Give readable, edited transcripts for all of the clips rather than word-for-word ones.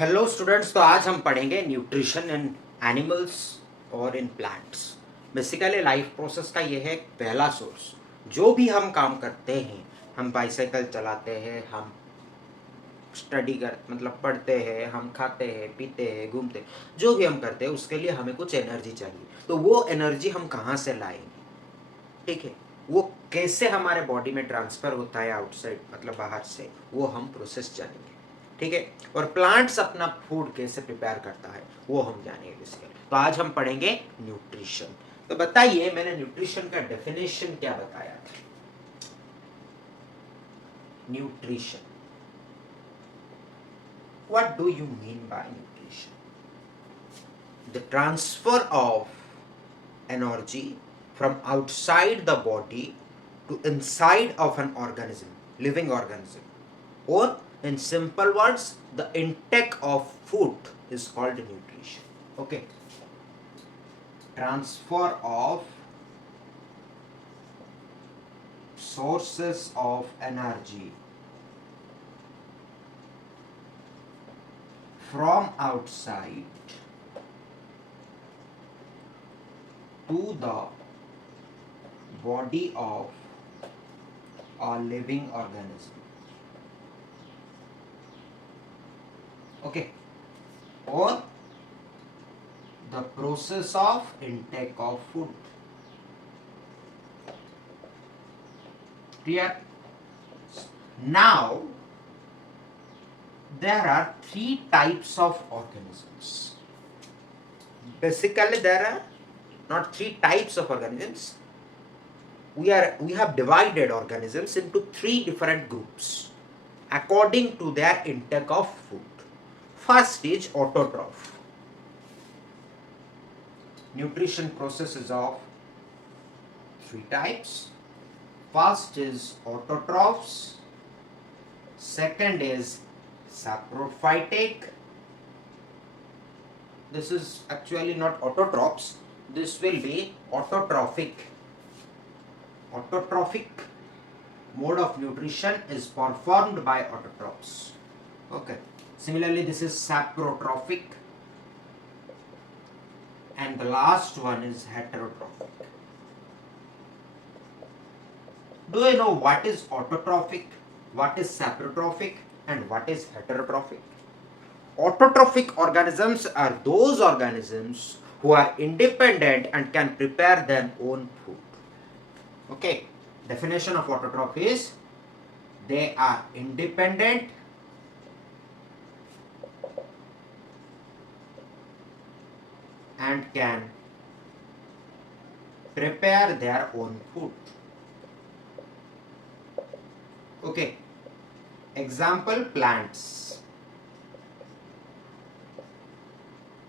Hello students, तो आज हम पढ़ेंगे न्यूट्रिशन इन एनिमल्स और in plants. Basically life process का ये है पहला सोर्स। जो भी हम काम करते हैं, हम बाइसाइकिल चलाते हैं, हम स्टडी कर मतलब पढ़ते हैं, हम खाते हैं, पीते हैं, घूमते हैं, जो भी हम करते हैं उसके लिए हमें कुछ एनर्जी चाहिए। तो वो एनर्जी हम कहाँ से लाएंगे, ठीक है, वो कैसे हमारे बॉडी में ट्रांसफर होता है आउटसाइड मतलब बाहर से, वो हम प्रोसेस जानेंगे, ठीक है। और प्लांट्स अपना फूड कैसे प्रिपेयर करता है वो हम जानेंगे बेसिकली। तो आज हम पढ़ेंगे न्यूट्रिशन। तो बताइए, मैंने न्यूट्रिशन का डेफिनेशन क्या बताया था? Nutrition, what do you mean by nutrition? The transfer of energy from outside the body to inside of an organism, living organism, or in simple words, the intake of food is called nutrition. Okay, transfer of sources of energy from outside to the body of a living organism. Okay, or the process of intake of food. Clear? Now there are three types of organisms. Basically there are not three types of organisms. We have divided organisms into three different groups according to their intake of food. First is autotroph. Nutrition process is of three types. First is autotrophs, second is saprophytic. This is actually not autotrophs, this will be autotrophic. Autotrophic mode of nutrition is performed by autotrophs. Okay, similarly this is saprotrophic, and the last one is heterotrophic. Do you know what is autotrophic, what is saprotrophic, and what is heterotrophic? Autotrophic organisms are those organisms who are independent and can prepare their own food. Okay, definition of autotroph is they are independent and can prepare their own food. Okay, example, plants.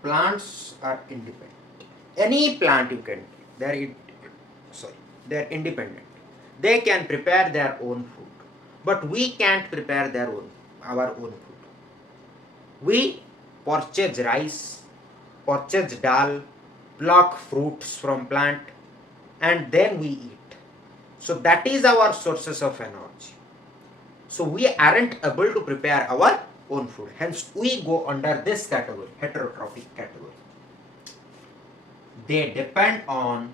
Plants are independent. Any plant you can, they're independent. They can prepare their own food, but we can't prepare our own food. We purchase rice, purchase dal, pluck fruits from plant, and then we eat. So that is our sources of energy. So we aren't able to prepare our own food. Hence we go under this category, heterotrophic category. They depend on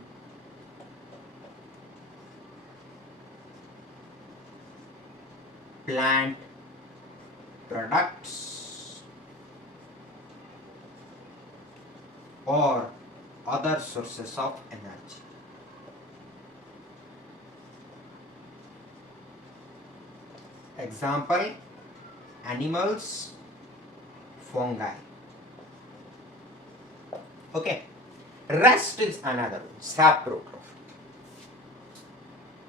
plant products or other sources of energy. Example, animals, fungi. Okay, rest is another one, saprotroph.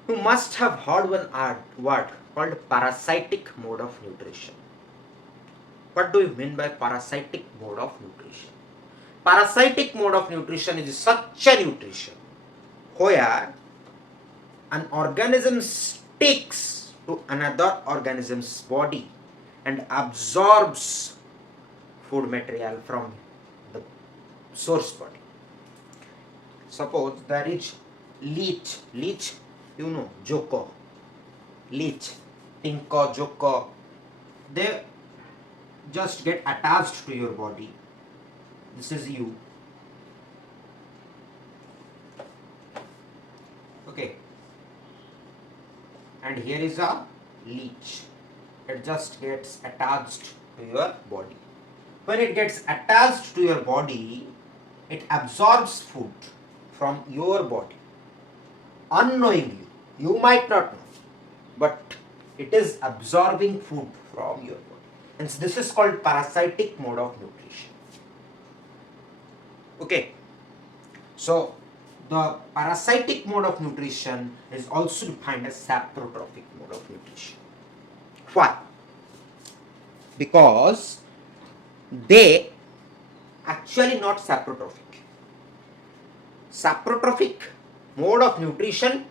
You must have heard one word called parasitic mode of nutrition. What do you mean by parasitic mode of nutrition? Parasitic mode of nutrition is such a nutrition where an organism sticks to another organism's body and absorbs food material from the source body. Suppose there is leech, you know, joko, leech, tinko, joko. just get attached to your body. This is you. Okay. And here is a leech. It just gets attached to your body. When it gets attached to your body, it absorbs food from your body. Unknowingly, you might not know, but it is absorbing food from your body. And this is called parasitic mode of nutrition. Okay. So, the parasitic mode of nutrition is also defined as saprotrophic mode of nutrition. Why? Because they actually not saprotrophic. Saprotrophic mode of nutrition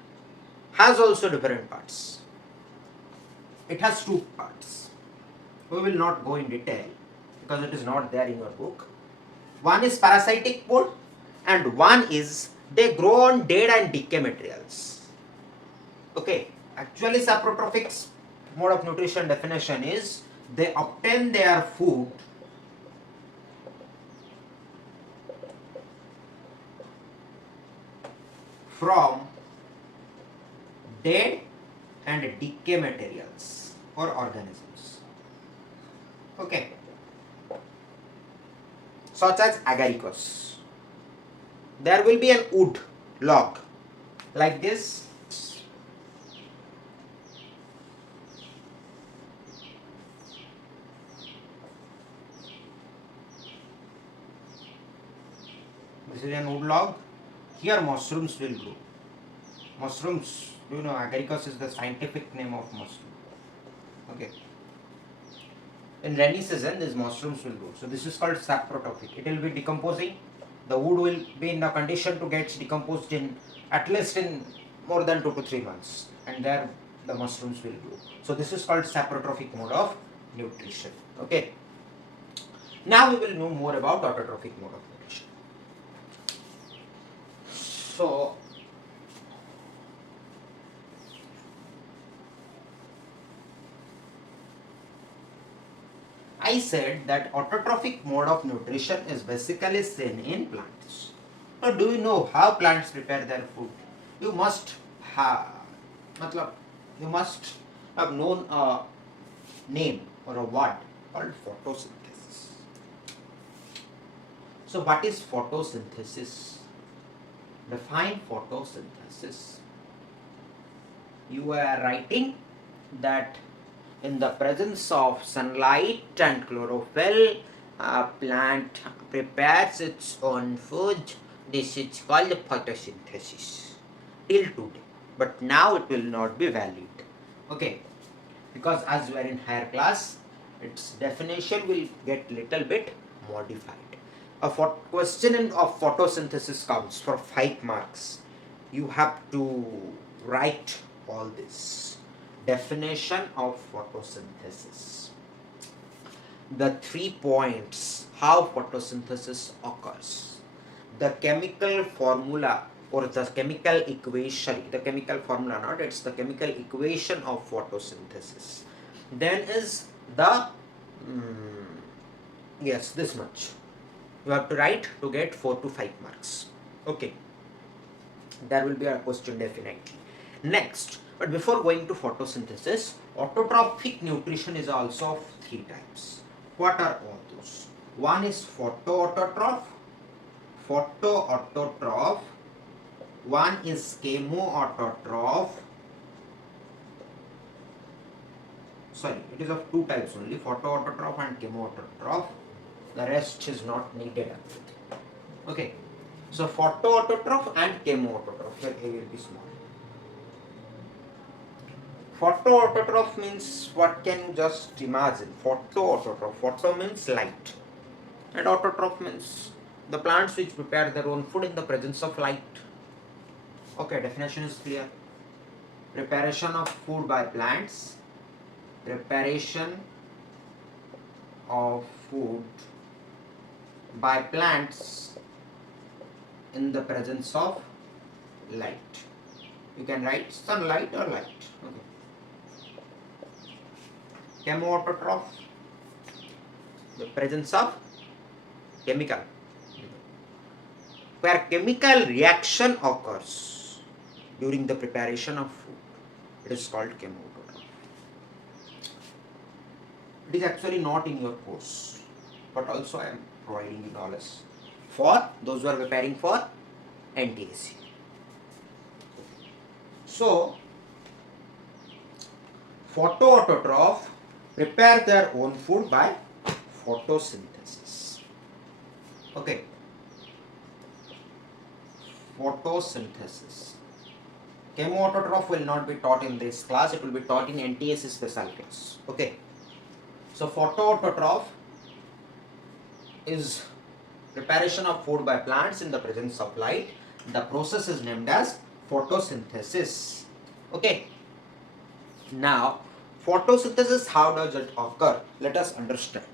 has also different parts. It has two parts. We will not go in detail because it is not there in your book. One is parasitic mode and one is they grow on dead and decay materials. Okay, actually saprotrophic mode of nutrition definition is they obtain their food from dead and decay materials or organisms. Okay, such as agaricus. There will be an wood log like this. This is an wood log. Here mushrooms will grow. Mushrooms, you know, agaricus is the scientific name of mushroom. Okay. In rainy season, these mushrooms will grow. So this is called saprotrophic. It will be decomposing. The wood will be in a condition to get decomposed in at least in more than 2 to 3 months, and there the mushrooms will grow. So this is called saprotrophic mode of nutrition. Okay. Now we will know more about autotrophic mode of nutrition. So I said that autotrophic mode of nutrition is basically seen in plants. Now, do you know how plants prepare their food? You must have known a name or a word called photosynthesis. So, what is photosynthesis? Define photosynthesis. You are writing that in the presence of sunlight and chlorophyll, a plant prepares its own food. This is called photosynthesis till today. But now it will not be valid. Okay, because as we are in higher class, its definition will get little bit modified. A question of photosynthesis comes for 5 marks. You have to write all this. Definition of photosynthesis. The 3 points how photosynthesis occurs. The chemical formula or the chemical equation, the chemical formula not, it's the chemical equation of photosynthesis. Then is the, yes, this much. You have to write to get 4 to 5 marks. Okay. There will be a question definitely. Next, but before going to photosynthesis, autotrophic nutrition is also of 3 types. What are all those? One is photoautotroph, one is chemoautotroph. Sorry, it is of 2 types only, photoautotroph and chemoautotroph. The rest is not needed. Okay, so photoautotroph and chemoautotroph. Here A will be small. Photoautotroph means what can you just imagine? Photoautotroph. Photo means light, and autotroph means the plants which prepare their own food in the presence of light. Okay, definition is clear. Preparation of food by plants. Preparation of food by plants in the presence of light. You can write sunlight or light. Okay. Chemoautotroph. The presence of chemical, where chemical reaction occurs during the preparation of food. It is called chemoautotroph. It is actually not in your course, but also I am providing you knowledge for those who are preparing for NTSC. So, photoautotroph prepare their own food by photosynthesis. Okay. Photosynthesis. Chemoautotroph will not be taught in this class, it will be taught in NTSC special class. Okay. So, photoautotroph is preparation of food by plants in the presence of light. The process is named as photosynthesis. Okay. Now, photosynthesis, how does it occur? Let us understand.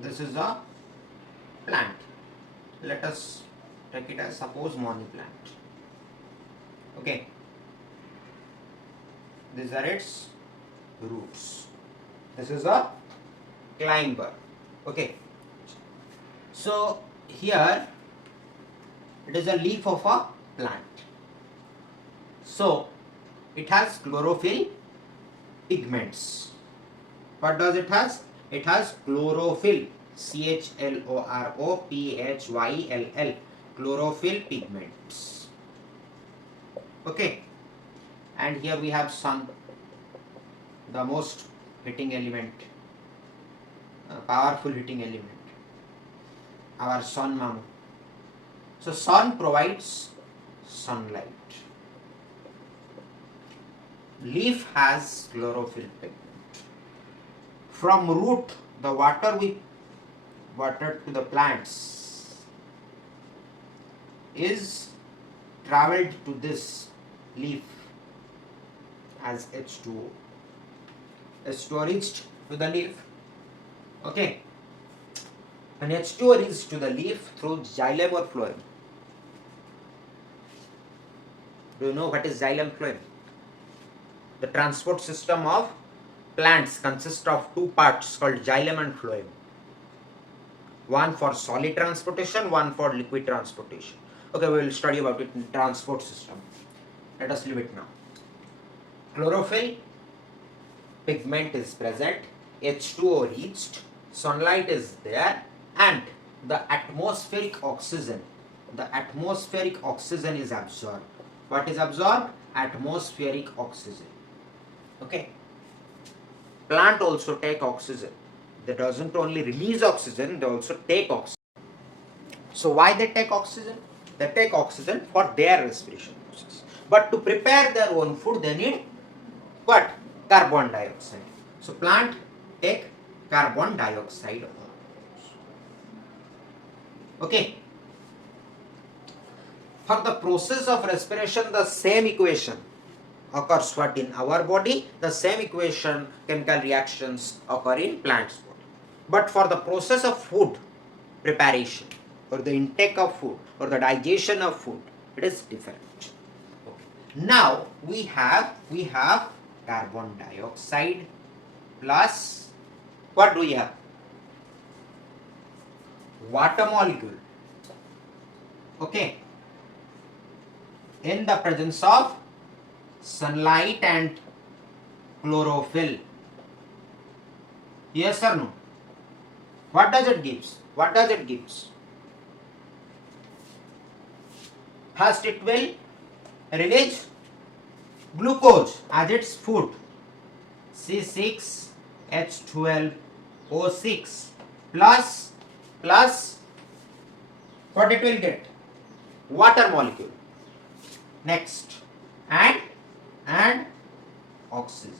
This is a plant. Let us take it as suppose money plant. Okay. These are its roots. This is a climber. Okay. So here it is a leaf of a plant. So it has chlorophyll pigments. What does it has? It has chlorophyll, chlorophyll, chlorophyll pigments. Okay. And here we have sun, the most heating element, powerful heating element, our sun mamu. So sun provides sunlight. Leaf has chlorophyll pigment. From root, the water we watered to the plants is traveled to this leaf as H2O. H2O reached to the leaf. Okay. And H2O reached to the leaf through xylem or phloem. Do you know what is xylem phloem? The transport system of plants consists of two parts called xylem and phloem. One for solid transportation, one for liquid transportation. Okay, we will study about it in transport system. Let us leave it now. Chlorophyll pigment is present, H2O reached, sunlight is there, and the atmospheric oxygen is absorbed. What is absorbed? Atmospheric oxygen. Okay. Plant also take oxygen. They doesn't only release oxygen, they also take oxygen. So why they take oxygen? They take oxygen for their respiration process. But to prepare their own food, they need what? Carbon dioxide. So plant take carbon dioxide. Okay. For the process of respiration, the same equation occurs what in our body, the same equation, chemical reactions occur in plants' body. But for the process of food preparation, or the intake of food, or the digestion of food, it is different. Okay. Now we have carbon dioxide plus what do we have? Water molecule. Okay. In the presence of sunlight and chlorophyll. Yes or no? What does it gives? What does it gives? First it will release glucose as its food. C6H12O6 plus what it will get? Water molecule. Next and oxygen.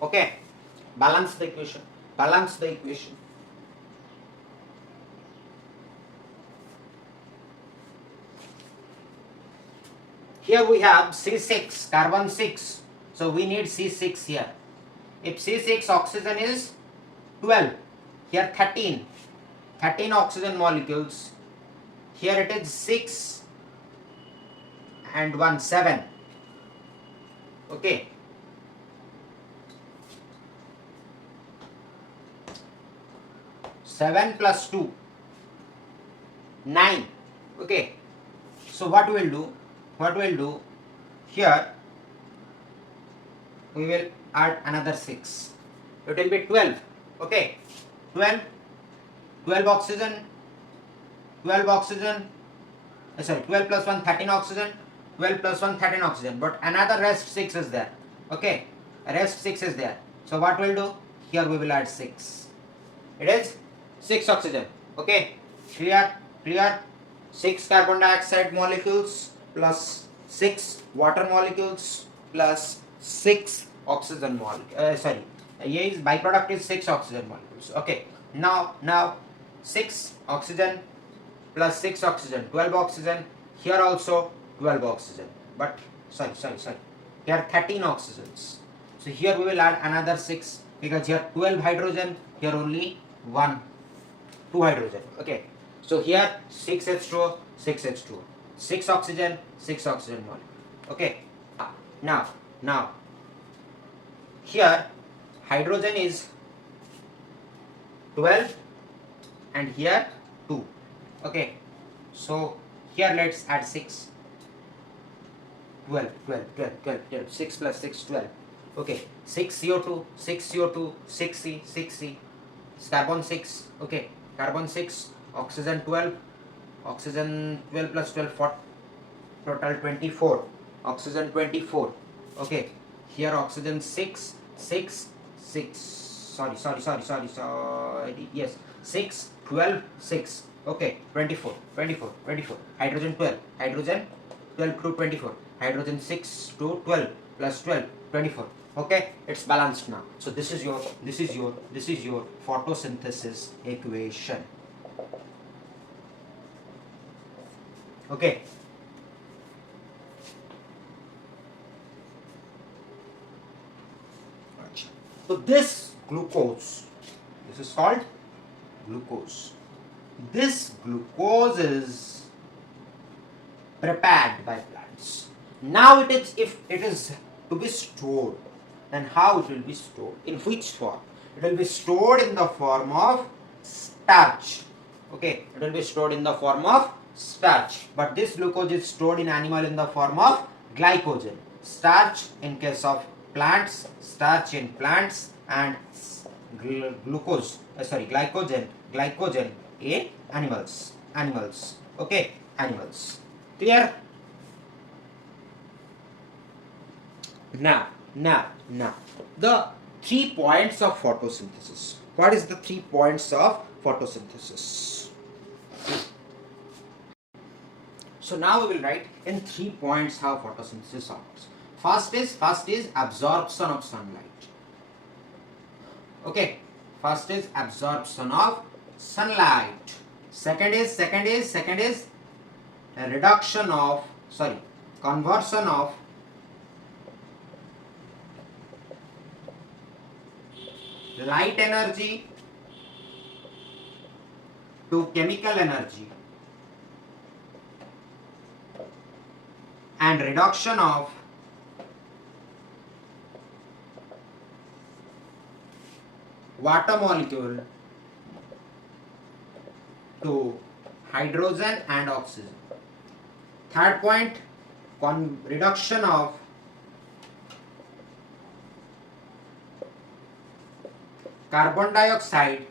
Okay. Balance the equation. Here we have C6, carbon 6. So we need C6 here. If C6 oxygen is 12, here 13. 13 oxygen molecules. Here it is 6 and 1, 7. Okay. Seven plus 2, 9. Okay. So what we'll do? Here we will add another 6. It will be 12. Okay. 12 oxygen. 12 oxygen. Sorry, 12 plus 1, 13 oxygen. 12 plus 1, 13 oxygen. But another rest 6 is there. Okay. Rest 6 is there. So what we'll do? Here we will add 6. It is 6 oxygen. Okay. Clear? 6 carbon dioxide molecules plus 6 water molecules plus 6 oxygen molecules. Yes, byproduct is 6 oxygen molecules. Okay. Now 6 oxygen plus 6 oxygen, 12 oxygen. Here also 12 oxygen. But sorry. Here 13 oxygens. So here we will add another 6 because here 12 hydrogen. Here only 2 hydrogen. Okay. So here 6H2O, 6H2O, 6 oxygen, 6 oxygen molecule. Okay. Now here hydrogen is 12 and here 2. Okay. So here let's add 6. 12. 6 plus 6, 12. Okay. 6 CO2, 6 CO2, 6C, carbon 6. Okay. Carbon 6. Oxygen 12 plus 12 for total 24. Oxygen 24. Okay. Here oxygen 6. Sorry. Yes. 6, 12, 6. Okay. 24. Hydrogen 12 to 24. Hydrogen 6 to 12 plus 12, 24. Okay. It's balanced now. So this is your photosynthesis equation. Okay. So this glucose, this is called glucose. This glucose is prepared by plants. Now if it is to be stored, then how it will be stored? In which form? It will be stored in the form of starch. Okay, it will be stored in the form of starch. But this glucose is stored in animal in the form of glycogen. Starch in case of plants, starch in plants, and glycogen in animals. Okay, animals. Clear? Now, the 3 points of photosynthesis. What is the 3 points of photosynthesis? So now we will write in 3 points how photosynthesis occurs. First is absorption of sunlight. Okay, first is absorption of sunlight. Second is conversion of light energy to chemical energy and reduction of water molecule to hydrogen and oxygen. Third point, reduction of carbon dioxide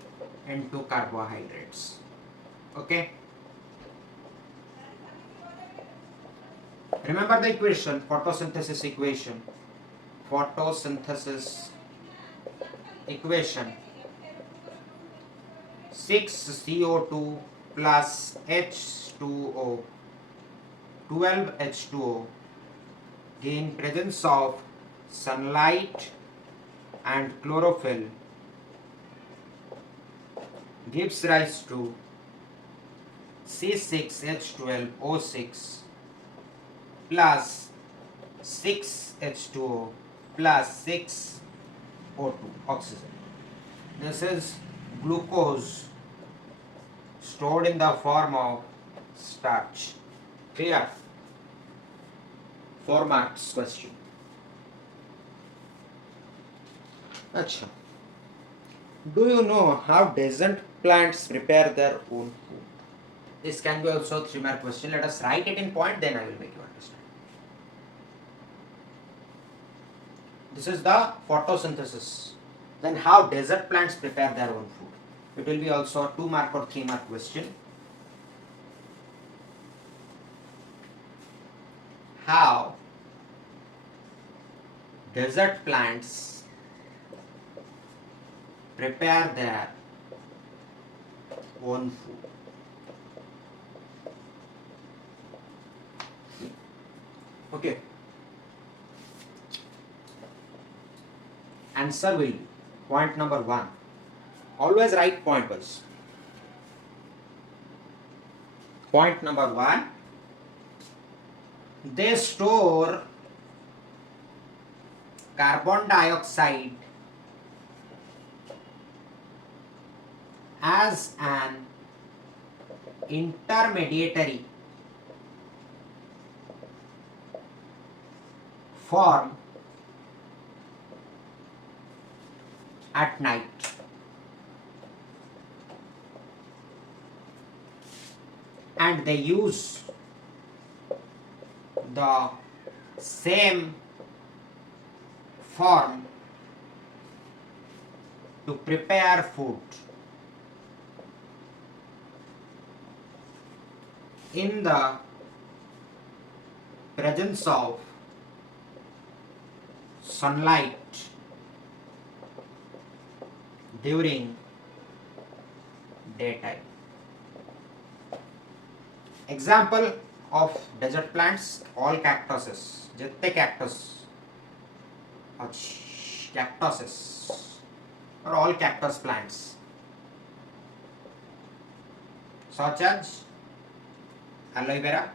into carbohydrates. Okay. Remember the equation, photosynthesis equation. 6CO2 plus H2O, 12 H2O, in presence of sunlight and chlorophyll gives rise to C6H12O6 plus 6H2O plus 6O2 oxygen. This is glucose stored in the form of starch. Clear? 4 marks question. Acha. Do you know how desert plants prepare their own food? This can be also 3 mark question. Let us write it in point, then I will make you understand. This is the photosynthesis. Then how desert plants prepare their own food? It will be also a 2 mark or 3 mark question. How desert plants prepare their own food. Okay. Answer will be point number 1. Always write point wise. Point number 1. They store carbon dioxide as an intermediary form at night. And they use the same form to prepare food. In the presence of sunlight during daytime. Example of desert plants, all cactuses. Jette cactus or cactuses or all cactus plants such as aloe vera.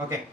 Okay.